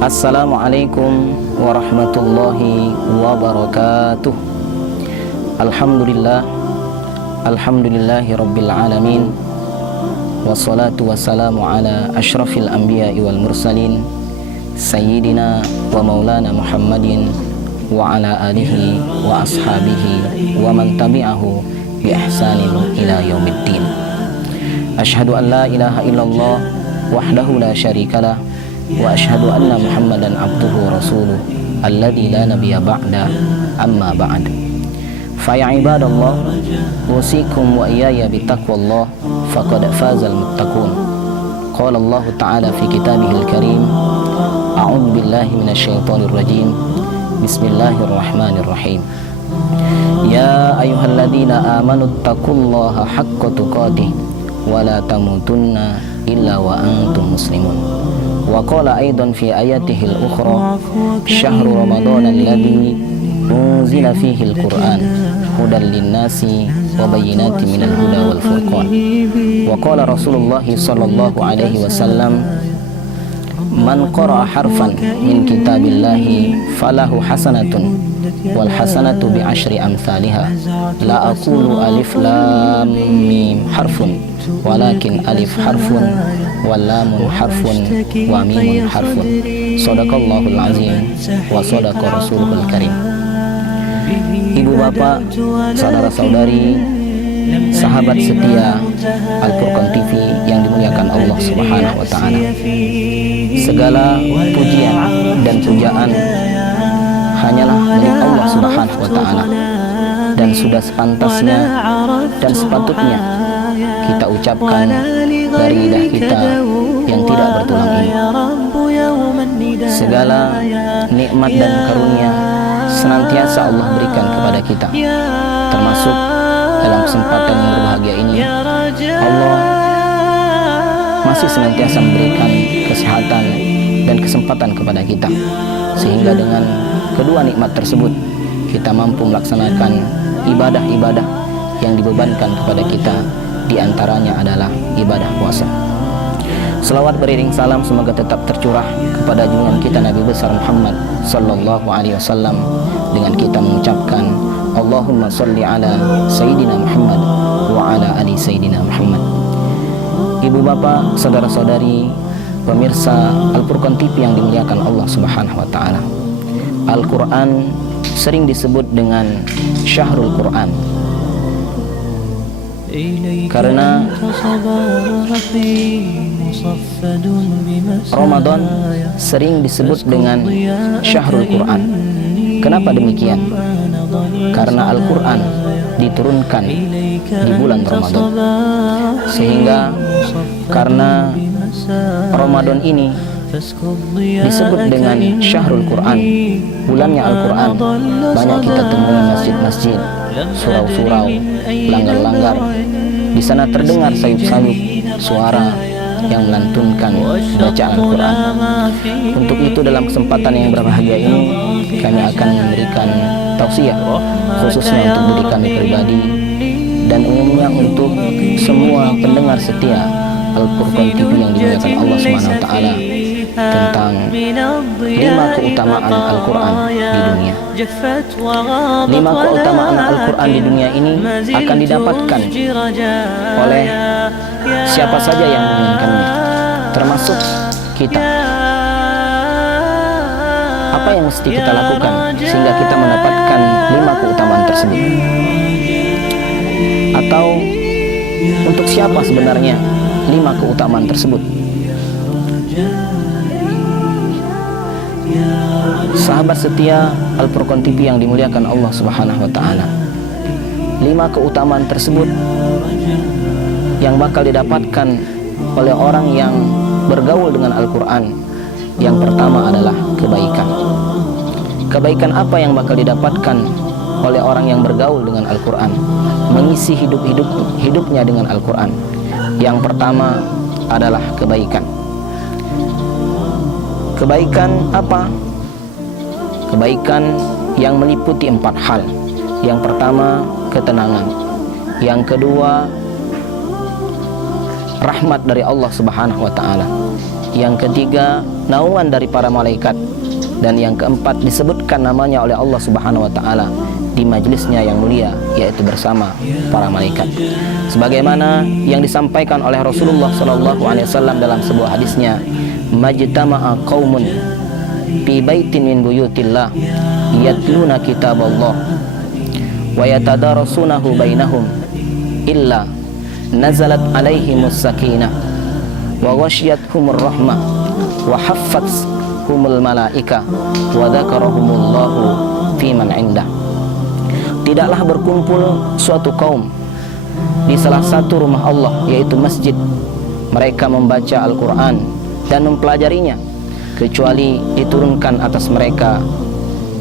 Assalamualaikum warahmatullahi wabarakatuh. Alhamdulillah, alhamdulillahi rabbil alamin. Wassalatu wassalamu ala ashrafil anbiya'i wal mursalin, sayyidina wa maulana Muhammadin wa ala alihi wa ashabihi wa man tabi'ahu bi ihsanin ila yaumiddin. Ashhadu an la ilaha illallah wahdahu la syarikalah wa ashhadu anna Muhammadan abduhu rasuluh alladzi la nabiyya ba'da, amma ba'd. Fa ya ibadallah, usikum wa iyaya bitaqwallah, faqad fazal muttaqun. Qala Allah ta'ala fi kitabihil karim, a'udzu billahi minasyaitonir rajim. Bismillahirrahmanirrahim. Ya ayyuhalladzina amanu taqullaha haqqa tuqatih wa la tamutunna illa wa antum muslimun. Wa qala aidan fi ayatihi al-ukhra, syahru ramadhan alladhi unzila fihi al-Qur'an hudan lin-nasi wa bayyinatin minal huda wal furqan. Wa qala Rasulullah sallallahu alaihi wasallam, man qara'a harfan min kitabillahi falahu hasanatun wal hasanatu bi asyri amsalha. La aqulu alif lam mim harfun, walakin alif harfun wal lamun harfun wa mimun harfun. Shadaqallahul azim wa shadaqa rasuluhul karim. Ibu bapak, saudara-saudari, sahabat setia Al-Furqan TV yang dimuliakan Allah Subhanahu wa taala. Segala pujian dan pujaan hanyalah milik Allah Subhanahu wa taala, dan sudah sepantasnya dan sepatutnya kita ucapkan dari lidah kita yang tidak bertulang ini. Segala nikmat dan karunia senantiasa Allah berikan kepada kita, termasuk dalam kesempatan yang berbahagia ini Allah masih senantiasa memberikan kesehatan dan kesempatan kepada kita, sehingga dengan kedua nikmat tersebut kita mampu melaksanakan ibadah-ibadah yang dibebankan kepada kita. Di antaranya adalah ibadah puasa. Selawat beriring salam semoga tetap tercurah kepada junjungan kita Nabi besar Muhammad sallallahu alaihi wasallam, dengan kita mengucapkan Allahumma sholli ala Sayyidina Muhammad wa ala ali Sayyidina Muhammad. Ibu bapak, saudara-saudari, pemirsa Al-Furqan TV yang dimuliakan Allah Subhanahu wa taala. Al-Qur'an sering disebut dengan Syahrul Qur'an, karena Ramadan sering disebut dengan Syahrul Qur'an. Kenapa demikian? Karena Al-Quran diturunkan di bulan Ramadan, sehingga karena Ramadan ini disebut dengan Syahrul Quran, bulannya Al-Quran, banyak kita temui masjid-masjid, surau-surau, langgar-langgar. Di sana terdengar sayup-sayup suara yang melantunkan bacaan Al-Quran. Untuk itu dalam kesempatan yang berbahagia ini kami akan memberikan tausiah, khususnya untuk diri kami pribadi dan umumnya untuk semua pendengar setia Al-Furqan TV yang dimuliakan Allah Subhanahu wa taala, tentang 5 keutamaan Al-Quran di dunia. 5 keutamaan Al-Quran di dunia ini akan didapatkan oleh siapa saja yang menginginkannya, termasuk kita. Apa yang mesti kita lakukan sehingga kita mendapatkan 5 keutamaan tersebut? Atau untuk siapa sebenarnya 5 keutamaan tersebut? Sahabat setia Al-Furqan TV yang dimuliakan Allah Subhanahu wa taala, 5 keutamaan tersebut yang bakal didapatkan oleh orang yang bergaul dengan Al-Quran. Yang pertama adalah kebaikan. Kebaikan apa yang bakal didapatkan oleh orang yang bergaul dengan Al-Quran, mengisi hidupnya dengan Al-Quran? Yang pertama adalah kebaikan. Kebaikan apa? Kebaikan yang meliputi 4 hal. Yang pertama, ketenangan. Yang kedua, rahmat dari Allah Subhanahu wa taala. Yang ketiga, naungan dari para malaikat. Dan yang keempat, disebutkan namanya oleh Allah Subhanahu wa taala di majlisnya yang mulia, yaitu bersama para malaikat. Sebagaimana yang disampaikan oleh Rasulullah sallallahu alaihi wasallam dalam sebuah hadisnya, majtama'a qaumun fi baitin min buyutillah yatluna kitaballah wa yatadarasunahu bainahum illa nazalat alaihimus sakinah wa ghasyiyatuhumur rahmah wa haffathumul malaika wa dzakarahumullahu fi man indah. Tidaklah berkumpul suatu kaum di salah satu rumah Allah, yaitu masjid, mereka membaca Al-Quran dan mempelajarinya, kecuali diturunkan atas mereka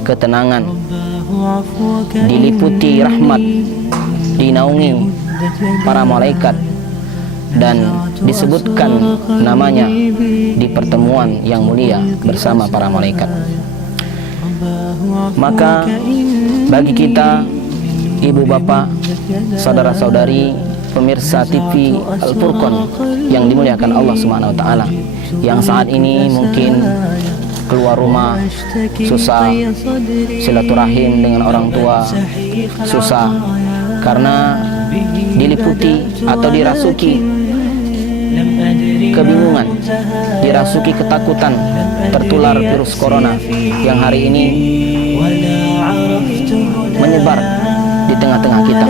ketenangan, diliputi rahmat, dinaungi para malaikat, dan disebutkan namanya di pertemuan yang mulia bersama para malaikat. Maka bagi kita, ibu bapak, saudara-saudari, pemirsa TV Al-Furqan yang dimuliakan Allah Subhanahu wa taala, yang saat ini mungkin keluar rumah susah, silaturahim dengan orang tua susah karena diliputi atau dirasuki kebingungan, dirasuki ketakutan tertular virus corona yang hari ini menyebar di tengah-tengah kita.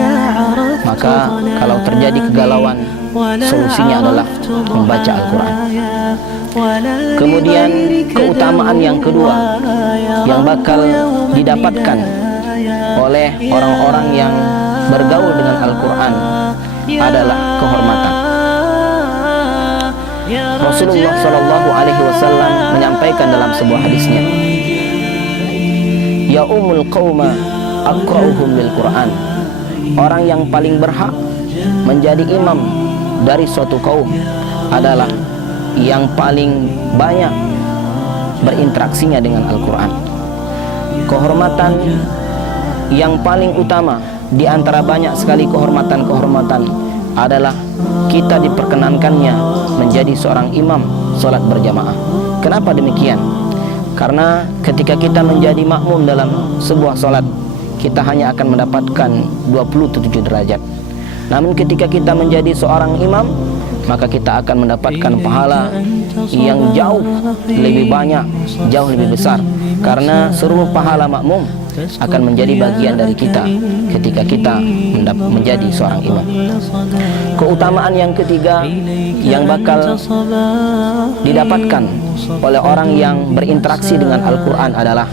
Maka kalau terjadi kegalauan, solusinya adalah membaca Al-Quran. Kemudian keutamaan yang kedua yang bakal didapatkan oleh orang-orang yang bergaul dengan Al-Quran adalah kehormatan. Rasulullah Shallallahu Alaihi Wasallam menyampaikan dalam sebuah hadisnya, ya umul qauma aqra'uhum bil Quran. Orang yang paling berhak menjadi imam dari suatu kaum adalah yang paling banyak berinteraksinya dengan Al-Quran. Kehormatan yang paling utama di antara banyak sekali kehormatan-kehormatan adalah kita diperkenankannya menjadi seorang imam sholat berjamaah. Kenapa demikian? Karena ketika kita menjadi makmum dalam sebuah sholat, kita hanya akan mendapatkan 27 derajat. Namun ketika kita menjadi seorang imam, maka kita akan mendapatkan pahala yang jauh lebih banyak, jauh lebih besar. Karena seluruh pahala makmum akan menjadi bagian dari kita ketika kita menjadi seorang imam. Keutamaan yang ketiga yang bakal didapatkan oleh orang yang berinteraksi dengan Al-Quran adalah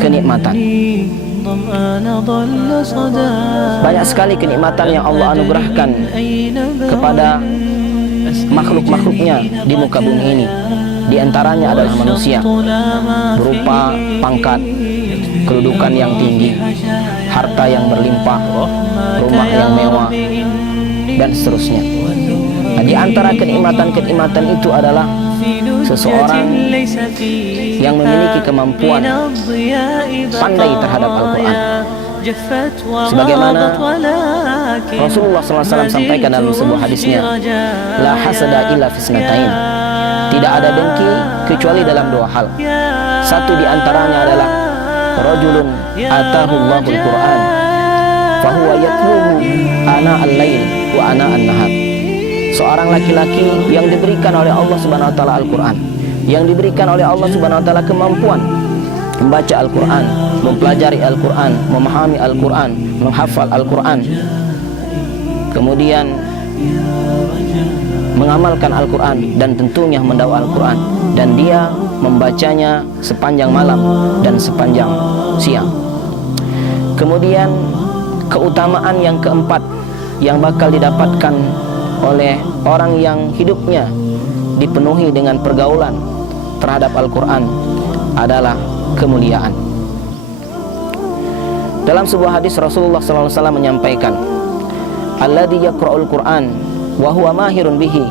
kenikmatan. Banyak sekali kenikmatan yang Allah anugerahkan kepada makhluk-makhluknya di muka bumi ini. Di antaranya adalah manusia, berupa pangkat, kedudukan yang tinggi, harta yang berlimpah, rumah yang mewah, dan seterusnya. Nah, di antara kenikmatan-kenikmatan itu adalah seseorang yang memiliki kemampuan pandai terhadap Al-Quran. Sebagaimana Rasulullah SAW sampaikan dalam sebuah hadisnya, la hasada illa fisnatain. Tidak ada dengki kecuali dalam dua hal. Satu di antaranya adalah rajulun atahu Allahul Quran fahuwa yatluhu ana al-lail wa ana an-nahar. Seorang laki-laki yang diberikan oleh Allah Subhanahu wa taala Al-Quran, yang diberikan oleh Allah Subhanahu wa taala kemampuan membaca Al-Quran, mempelajari Al-Quran, memahami Al-Quran, menghafal Al-Quran, kemudian mengamalkan Al-Quran dan tentunya mendakwa Al-Quran, dan dia membacanya sepanjang malam dan sepanjang siang. Kemudian keutamaan yang keempat yang bakal didapatkan oleh orang yang hidupnya dipenuhi dengan pergaulan terhadap Al-Quran adalah kemuliaan. Dalam sebuah hadis Rasulullah SAW menyampaikan, alladzi yaqra'ul Qur'an wa huwa mahirun bihi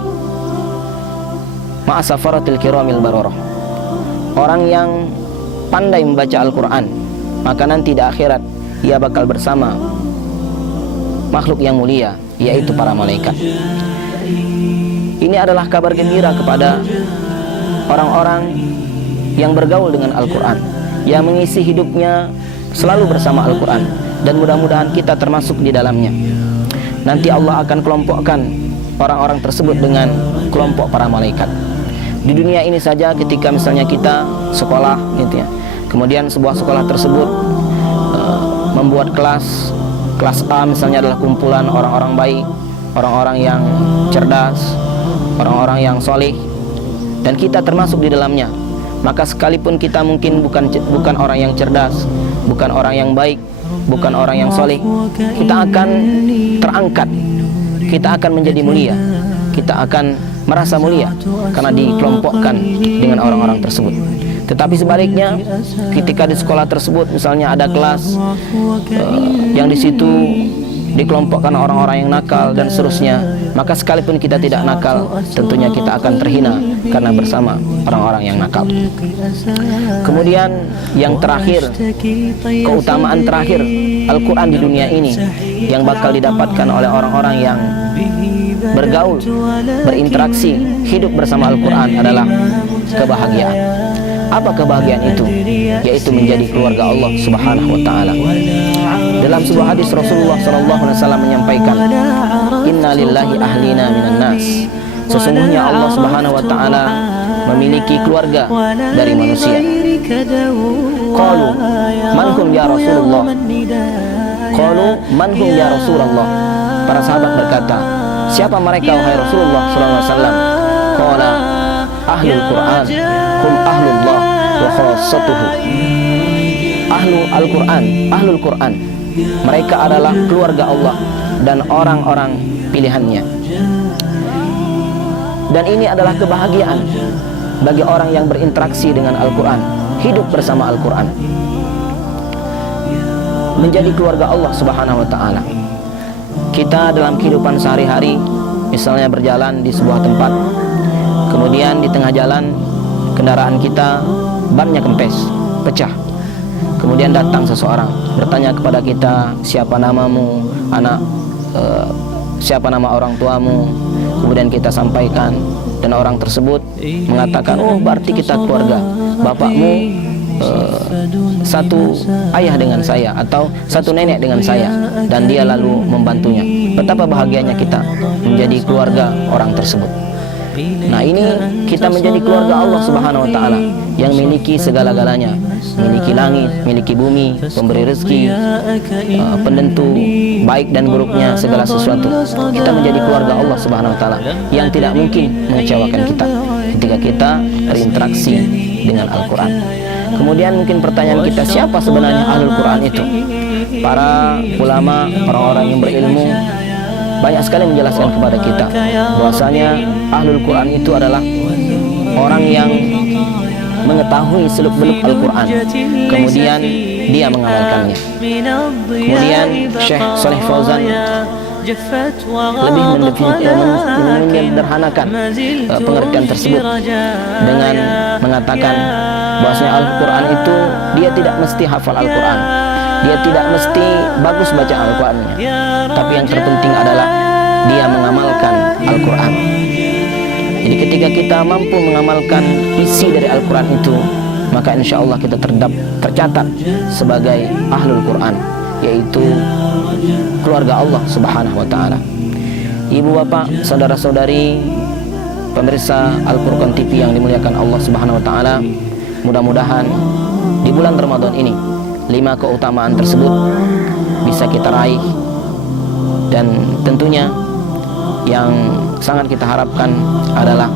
ma'a safaratil kiramil bararah. Orang yang pandai membaca Al-Quran, maka nanti di akhirat ia bakal bersama makhluk yang mulia, yaitu para malaikat. Ini adalah kabar gembira kepada orang-orang yang bergaul dengan Al-Quran, yang mengisi hidupnya selalu bersama Al-Quran, dan mudah-mudahan kita termasuk di dalamnya. Nanti Allah akan kelompokkan orang-orang tersebut dengan kelompok para malaikat. Di dunia ini saja, ketika misalnya kita sekolah gitu ya, kemudian sebuah sekolah tersebut membuat kelas A misalnya adalah kumpulan orang-orang baik, orang-orang yang cerdas, orang-orang yang soleh, dan kita termasuk di dalamnya. Maka sekalipun kita mungkin bukan orang yang cerdas, bukan orang yang baik, bukan orang yang soleh, kita akan terangkat, kita akan menjadi mulia, kita akan merasa mulia karena dikelompokkan dengan orang-orang tersebut. Tetapi sebaliknya, ketika di sekolah tersebut misalnya ada kelas yang di situ dikelompokkan orang-orang yang nakal dan seterusnya, maka sekalipun kita tidak nakal, tentunya kita akan terhina karena bersama orang-orang yang nakal. Kemudian yang terakhir, keutamaan terakhir Al-Quran di dunia ini yang bakal didapatkan oleh orang-orang yang bergaul, berinteraksi, hidup bersama Al-Quran adalah kebahagiaan. Apa kebahagiaan itu? Yaitu menjadi keluarga Allah Subhanahu wa ta'ala. Dalam sebuah hadis Rasulullah SAW menyampaikan, Inna lillahi ahlina minan nas. Sesungguhnya Allah Subhanahu wa ta'ala memiliki keluarga dari manusia. Qalu man hum ya Rasulullah. Qalu man hum ya Rasulullah. Para sahabat berkata, siapa mereka wahai Rasulullah SAW? Qala ahlul Quran hum ahlullah wa khassatuhu. Ahlul Al-Quran, ahlul Quran, mereka adalah keluarga Allah dan orang-orang pilihannya. Dan ini adalah kebahagiaan bagi orang yang berinteraksi dengan Al-Quran, hidup bersama Al-Quran, menjadi keluarga Allah Subhanahu wa ta'ala. Kita dalam kehidupan sehari-hari, misalnya berjalan di sebuah tempat, kemudian di tengah jalan kendaraan kita bannya kempes, pecah. Kemudian datang seseorang bertanya kepada kita, siapa namamu, siapa nama orang tuamu. Kemudian kita sampaikan, dan orang tersebut mengatakan, oh berarti kita keluarga, bapakmu satu ayah dengan saya atau satu nenek dengan saya, dan dia lalu membantunya. Betapa bahagianya kita menjadi keluarga orang tersebut. Nah, ini kita menjadi keluarga Allah Subhanahu wa ta'ala yang memiliki segala-galanya, memiliki langit, memiliki bumi, pemberi rezeki, penentu baik dan buruknya segala sesuatu. Kita menjadi keluarga Allah Subhanahu wa ta'ala yang tidak mungkin mengecewakan kita ketika kita berinteraksi dengan Al-Quran. Kemudian mungkin pertanyaan kita, siapa sebenarnya Ahlul Quran itu? Para ulama, orang-orang yang berilmu banyak sekali menjelaskan kepada kita bahwasanya Ahlul Quran itu adalah orang yang mengetahui seluk-beluk Al-Quran, kemudian dia mengamalkannya. Kemudian Syekh Saleh Fauzan lebih menyederhanakan pengertian tersebut dengan mengatakan bahwasanya Al-Quran itu dia tidak mesti hafal Al-Quran, dia tidak mesti bagus baca Al-Qurannya, tapi yang terpenting adalah dia mengamalkan Al-Quran. Jadi ketika kita mampu mengamalkan isi dari Al-Quran itu, maka insya Allah kita tercatat sebagai Ahlul Quran, yaitu keluarga Allah Subhanahu wa ta'ala. Ibu bapak, saudara-saudari, pemirsa Al-Furqan TV yang dimuliakan Allah Subhanahu wa ta'ala, mudah-mudahan di bulan Ramadan ini 5 keutamaan tersebut bisa kita raih, dan tentunya yang sangat kita harapkan adalah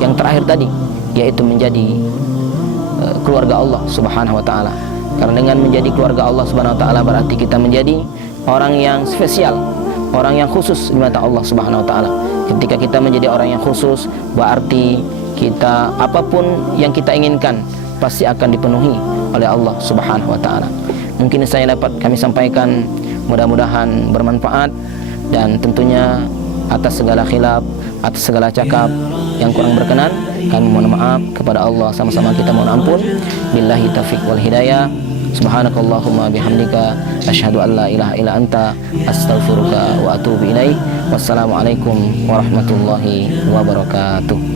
yang terakhir tadi, yaitu menjadi keluarga Allah Subhanahu wa ta'ala. Karena dengan menjadi keluarga Allah Subhanahu wa ta'ala berarti kita menjadi orang yang spesial, orang yang khusus di mata Allah Subhanahu wa ta'ala. Ketika kita menjadi orang yang khusus, berarti kita apapun yang kita inginkan pasti akan dipenuhi oleh Allah Subhanahu wa ta'ala. Mungkin saya dapat kami sampaikan, mudah-mudahan bermanfaat, dan tentunya atas segala khilaf, atas segala cakap yang kurang berkenan, kami mohon maaf kepada Allah, sama-sama kita mohon ampun. Billahi taufiq wal hidayah. Subhanakallahumma bihamdika asyhadu an la ilaha illa anta astaghfiruka wa atubu ilaik. Wassalamualaikum warahmatullahi wabarakatuh.